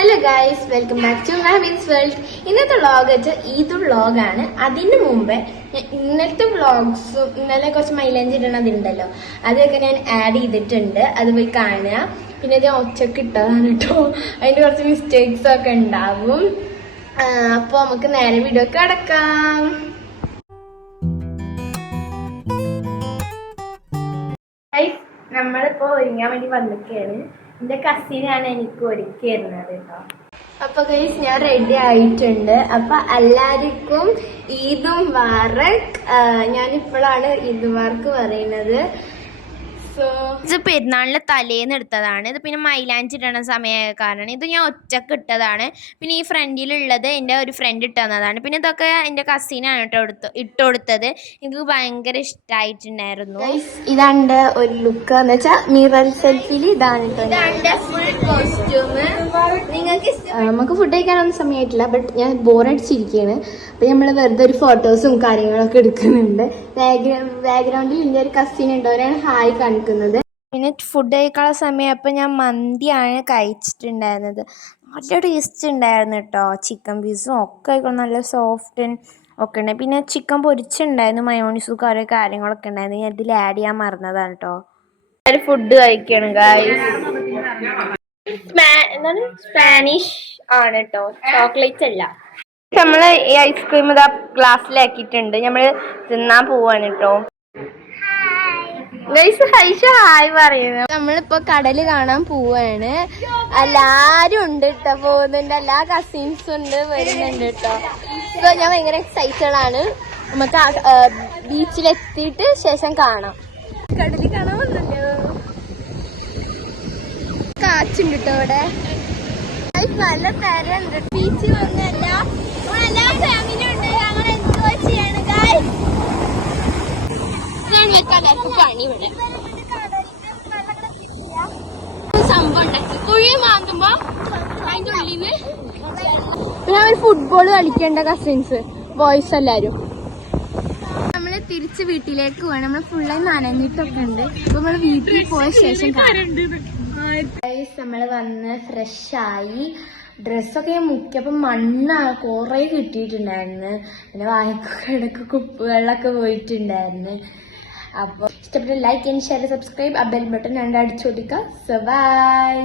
Hello guys, welcome back to mommy's world. ഇന്നത്തെ vlog വെച്ചാൽ ഈദ് വ്ളോഗാണ്. അതിന് മുമ്പേ ഇന്നത്തെ വ്ളോഗ്സും ഇന്നലെ കുറച്ച് മൈലേജ് ഇടണതുണ്ടല്ലോ, അതൊക്കെ ഞാൻ ആഡ് ചെയ്തിട്ടുണ്ട്. അത് പോയി കാണുക. പിന്നെ ഞാൻ ഒച്ചക്ക് ഇട്ടതാണ് കേട്ടോ, അതിൻ്റെ കുറച്ച് മിസ്റ്റേക്സ് ഒക്കെ ഉണ്ടാവും. അപ്പോൾ നമുക്ക് നേരെ വീഡിയോക്ക് കടക്കാം. നമ്മളിപ്പോ ഒരുങ്ങാൻ വേണ്ടി വന്നിരിക്കുകയാണ്. എന്റെ കസിനാണ് എനിക്ക് ഒരുക്കി തരുന്നത് കേട്ടോ. അപ്പൊ ഗൈസ്, ഞാൻ റെഡി ആയിട്ടുണ്ട്. അപ്പൊ എല്ലാവർക്കും ഈദ് മുബാറക്. ഞാനിപ്പോഴാണ് ഈദ് മുബാറക് പറയുന്നത്. ഇത് പെരുന്നാളിന്റെ തലേന്ന് എടുത്തതാണ്. ഇത് പിന്നെ മൈലാഞ്ചി ഇടണ സമയമായ കാരണം ഇത് ഞാൻ ഒറ്റക്ക് ഇട്ടതാണ്. പിന്നെ ഈ ഫ്രണ്ടിലുള്ളത് എൻ്റെ ഒരു ഫ്രണ്ട് ഇട്ട് തന്നതാണ്. പിന്നെ ഇതൊക്കെ എൻ്റെ കസിനാണ് കേട്ടോ ഇട്ടുകൊടുത്തത്. എനിക്ക് ഭയങ്കര ഇഷ്ടമായിട്ടുണ്ടായിരുന്നു. ഇതാണ്ട് ഒരു ലുക്ക് എന്ന് വെച്ചാൽ മിറർ സെൽഫിൽ ഇതാണ് ഫുൾ കോസ്റ്റ്യൂം. നിങ്ങൾക്ക് നമുക്ക് ഫുഡ് കഴിക്കാനൊന്നും സമയമായിട്ടില്ല, ബട്ട് ഞാൻ ബോറടിച്ചിരിക്കുകയാണ്. അപ്പൊ നമ്മൾ വെറുതെ ഒരു ഫോട്ടോസും കാര്യങ്ങളൊക്കെ എടുക്കുന്നുണ്ട്. ബാക്ക്ഗ്രൗണ്ടിൽ എൻ്റെ ഒരു കസിൻ ഉണ്ട്, അവരാണ് ഹായ് കാണിക്കുന്നത്. പിന്നെ ഫുഡ് കഴിക്കാനുള്ള സമയം അപ്പം ഞാൻ മന്തിയാണ് കഴിച്ചിട്ടുണ്ടായിരുന്നത്. നല്ല ടേസ്റ്റ് ഉണ്ടായിരുന്നു കേട്ടോ. ചിക്കൻ പീസും ഒക്കെ നല്ല സോഫ്റ്റ് ഒക്കെ ഉണ്ട്. പിന്നെ ചിക്കൻ പൊരിച്ചിട്ടുണ്ടായിരുന്നു, മയോണീസും കുറേ കാര്യങ്ങളൊക്കെ ഉണ്ടായിരുന്നു. ഞാൻ ഇതിൽ ആഡ് ചെയ്യാൻ മറന്നതാണ് കേട്ടോ. ഫുഡ് കഴിക്കണം ഗായ്സ്. എന്താണ് സ്പാനിഷ് ആണ് കേട്ടോ, ചോക്ലേറ്റ് അല്ല. നമ്മള് ഈ ഐസ്ക്രീം ഇതാ ഗ്ലാസ്സിലാക്കിയിട്ടുണ്ട്. നമ്മള് തിന്നാൻ പോവാണ് കേട്ടോ. ഹായ് പറയുന്നു. നമ്മളിപ്പോ കടല് കാണാൻ പോവാണ്. എല്ലാരും ഉണ്ട് കേട്ടോ, പോകുന്നുണ്ട്. എല്ലാ കസിൻസും ഉണ്ട്, വരുന്നുണ്ട് കേട്ടോ. ഇപ്പൊ ഞാൻ ഭയങ്കര എക്സൈറ്റഡ് ആണ്. നമുക്ക് ബീച്ചിലെത്തിയിട്ട് ശേഷം കാണാം. കടല് കാണാൻ വന്നല്ലോ. കാച്ചുണ്ട് കേട്ടോ ഇവിടെ. നല്ല തരണ്ട്. ബീച്ചിൽ വന്നല്ല, എല്ലാ ഫാമിലി ഉണ്ട്. ഞങ്ങൾ എൻജോയ് ചെയ്യാണ് ഗായ്സ്. പണി ഇവിടെ സംഭവം ഉണ്ടാക്കി കുഴി മാന്തുമ്പോ അതിന്റെ ഉള്ളിന്ന് പിന്നെ അവർ ഫുട്ബോൾ കളിക്കേണ്ട കസിൻസ് ബോയ്സ് എല്ലാരും. നമ്മള് തിരിച്ച് വീട്ടിലേക്ക് പോവാണ്. നമ്മള് ഫുള്ളായി നനഞ്ഞിട്ടൊക്കെ ഉണ്ട്. അപ്പൊ നമ്മള് വീട്ടിൽ പോയ ശേഷം നമ്മള് വന്ന് ഫ്രഷായി. ഡ്രസ്സൊക്കെ ഞാൻ മുക്കിയപ്പോ മണ്ണ് കൊറേ കിട്ടിയിട്ടുണ്ടായിരുന്നു. പിന്നെ വായിക്കൊക്കെ ഇടയ്ക്ക് കുപ്പിവെള്ളമൊക്കെ പോയിട്ടുണ്ടായിരുന്നു. അപ്പോൾ ഇഷ്ടപ്പെട്ട ലൈക്ക് ആൻഡ് ഷെയർ, സബ്സ്ക്രൈബ്, ആ ബെൽ ബട്ടൺ അടിച്ചു കൊടുക്കുക. So by.